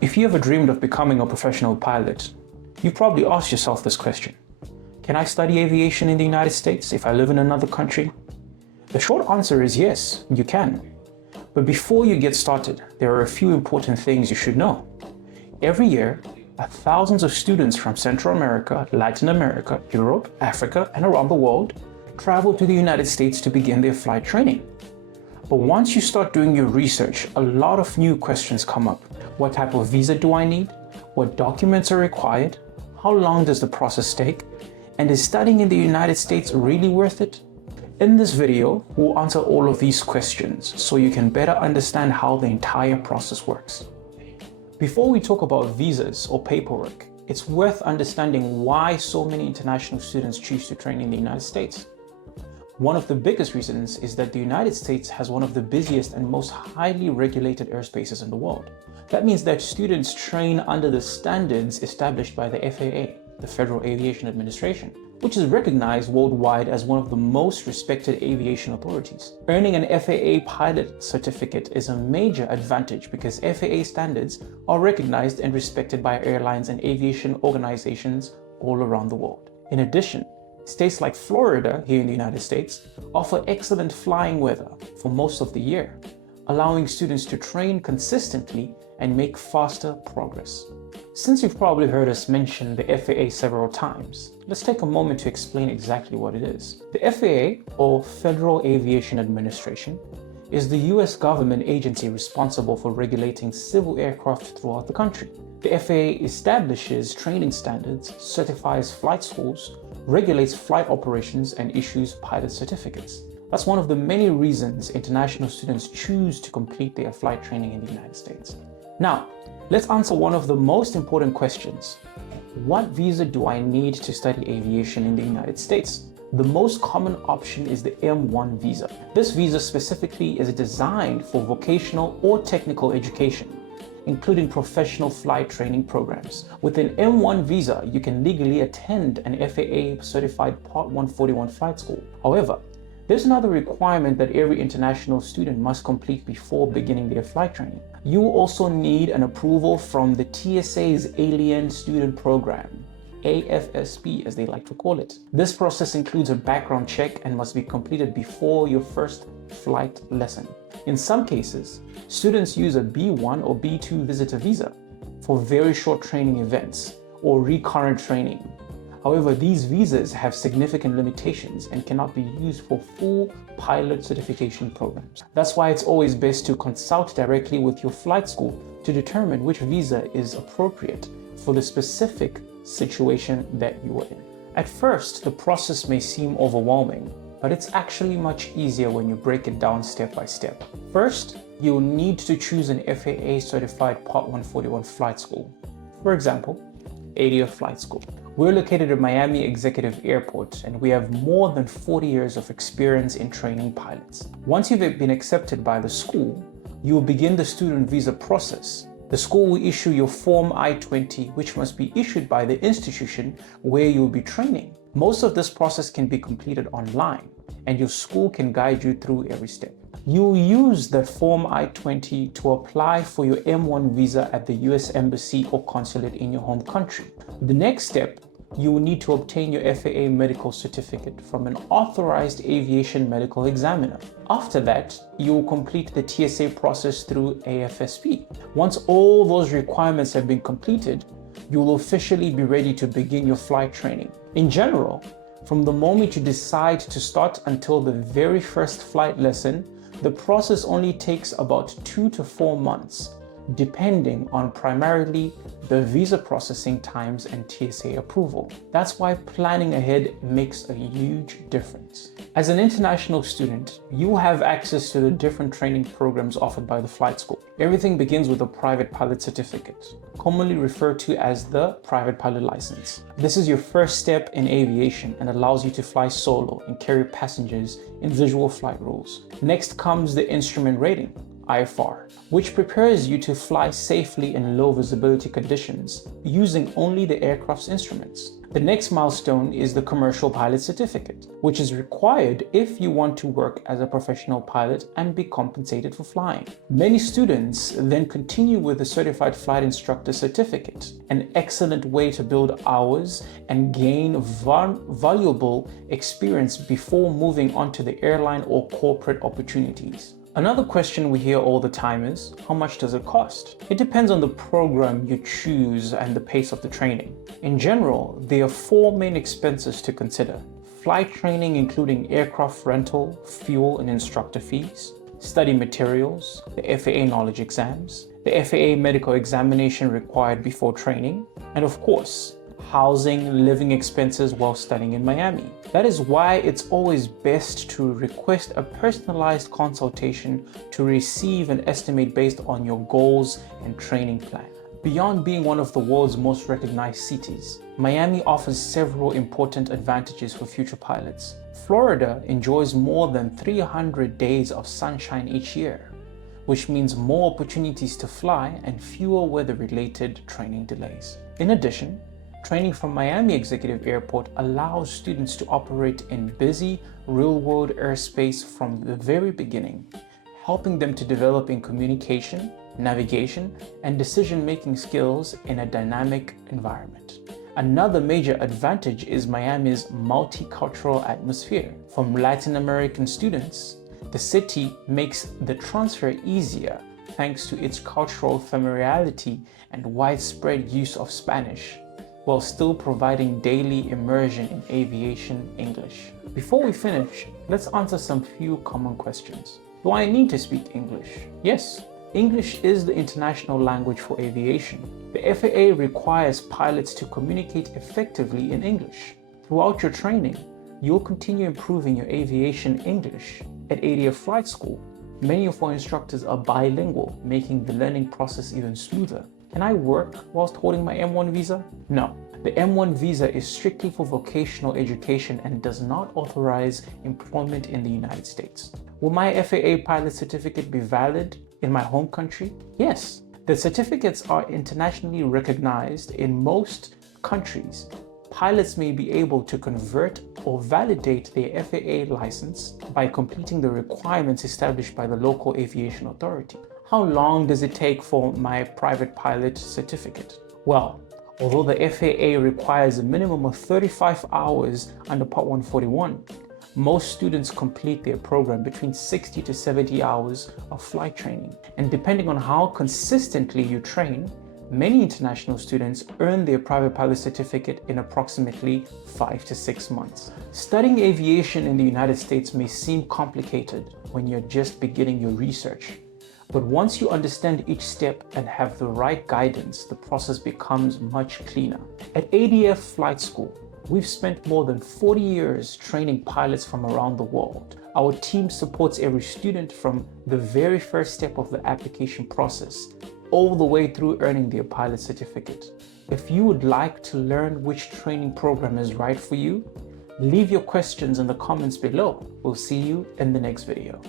If you ever dreamed of becoming a professional pilot, you've probably asked yourself this question. Can I study aviation in the United States if I live in another country? The short answer is yes, you can. But before you get started, there are a few important things you should know. Every year, thousands of students from Central America, Latin America, Europe, Africa, and around the world travel to the United States to begin their flight training. But once you start doing your research, a lot of new questions come up. What type of visa do I need? What documents are required? How long does the process take? And is studying in the United States really worth it? In this video, we'll answer all of these questions so you can better understand how the entire process works. Before we talk about visas or paperwork, it's worth understanding why so many international students choose to train in the United States. One of the biggest reasons is that the United States has one of the busiest and most highly regulated airspaces in the world. That means that students train under the standards established by the FAA, the Federal Aviation Administration, which is recognized worldwide as one of the most respected aviation authorities. Earning an FAA pilot certificate is a major advantage because FAA standards are recognized and respected by airlines and aviation organizations all around the world. In addition, states like Florida here in the United States offer excellent flying weather for most of the year, allowing students to train consistently and make faster progress. Since you've probably heard us mention the FAA several times, let's take a moment to explain exactly what it is. The FAA, or Federal Aviation Administration, is the US government agency responsible for regulating civil aircraft throughout the country. The FAA establishes training standards, certifies flight schools, regulates flight operations, and issues pilot certificates. That's one of the many reasons international students choose to complete their flight training in the United States. Now, let's answer one of the most important questions. What visa do I need to study aviation in the United States? The most common option is the M1 visa. This visa specifically is designed for vocational or technical education, including professional flight training programs. With an M1 visa, you can legally attend an FAA certified Part 141 flight school. However, there's another requirement that every international student must complete before beginning their flight training. You will also need an approval from the TSA's Alien Student Program, AFSP as they like to call it. This process includes a background check and must be completed before your first flight lesson. In some cases, students use a B1 or B2 visitor visa for very short training events or recurrent training. However, these visas have significant limitations and cannot be used for full pilot certification programs. That's why it's always best to consult directly with your flight school to determine which visa is appropriate for the specific situation that you are in. At first, the process may seem overwhelming, but it's actually much easier when you break it down step by step. First, you'll need to choose an FAA certified Part 141 flight school. For example, ADF Flight School. We're located at Miami Executive Airport and we have more than 40 years of experience in training pilots. Once you've been accepted by the school, you will begin the student visa process. The school will issue your Form I-20, which must be issued by the institution where you will be training. Most of this process can be completed online and your school can guide you through every step. You'll use that Form I-20 to apply for your M1 visa at the US Embassy or consulate in your home country. The next step, you will need to obtain your FAA medical certificate from an authorized aviation medical examiner. After that, you will complete the TSA process through AFSP. Once all those requirements have been completed, you will officially be ready to begin your flight training. In general, from the moment you decide to start until the very first flight lesson, the process only takes about 2 to 4 months, depending on primarily the visa processing times and TSA approval. That's why planning ahead makes a huge difference. As an international student, you have access to the different training programs offered by the flight school. Everything begins with a private pilot certificate, commonly referred to as the private pilot license. This is your first step in aviation and allows you to fly solo and carry passengers in visual flight rules. Next comes the instrument rating. IFR, which prepares you to fly safely in low visibility conditions using only the aircraft's instruments. The next milestone is the commercial pilot certificate, which is required if you want to work as a professional pilot and be compensated for flying. Many students then continue with the certified flight instructor certificate, an excellent way to build hours and gain valuable experience before moving on to the airline or corporate opportunities. Another question we hear all the time is, how much does it cost? It depends on the program you choose and the pace of the training. In general, there are 4 main expenses to consider: flight training including aircraft rental, fuel and instructor fees, study materials, the FAA knowledge exams, the FAA medical examination required before training, and of course, housing, living expenses while studying in Miami. That is why it's always best to request a personalized consultation to receive an estimate based on your goals and training plan. Beyond being one of the world's most recognized cities, Miami offers several important advantages for future pilots. Florida enjoys more than 300 days of sunshine each year, which means more opportunities to fly and fewer weather-related training delays. In addition, training from Miami Executive Airport allows students to operate in busy, real-world airspace from the very beginning, helping them to develop in communication, navigation, and decision-making skills in a dynamic environment. Another major advantage is Miami's multicultural atmosphere. From Latin American students, the city makes the transfer easier thanks to its cultural familiarity and widespread use of Spanish, while still providing daily immersion in aviation English. Before we finish, let's answer some few common questions. Do I need to speak English? Yes, English is the international language for aviation. The FAA requires pilots to communicate effectively in English. Throughout your training, you'll continue improving your aviation English. At ADF Flight School, many of our instructors are bilingual, making the learning process even smoother. Can I work whilst holding my M1 visa? No. The M1 visa is strictly for vocational education and does not authorize employment in the United States. Will my FAA pilot certificate be valid in my home country? Yes. The certificates are internationally recognized in most countries. Pilots may be able to convert or validate their FAA license by completing the requirements established by the local aviation authority. How long does it take for my private pilot certificate? Well, although the FAA requires a minimum of 35 hours under Part 141, most students complete their program between 60 to 70 hours of flight training. And depending on how consistently you train, many international students earn their private pilot certificate in approximately 5 to 6 months. Studying aviation in the United States may seem complicated when you're just beginning your research. But once you understand each step and have the right guidance, the process becomes much cleaner. At ADF Flight School, we've spent more than 40 years training pilots from around the world. Our team supports every student from the very first step of the application process, all the way through earning their pilot certificate. If you would like to learn which training program is right for you, leave your questions in the comments below. We'll see you in the next video.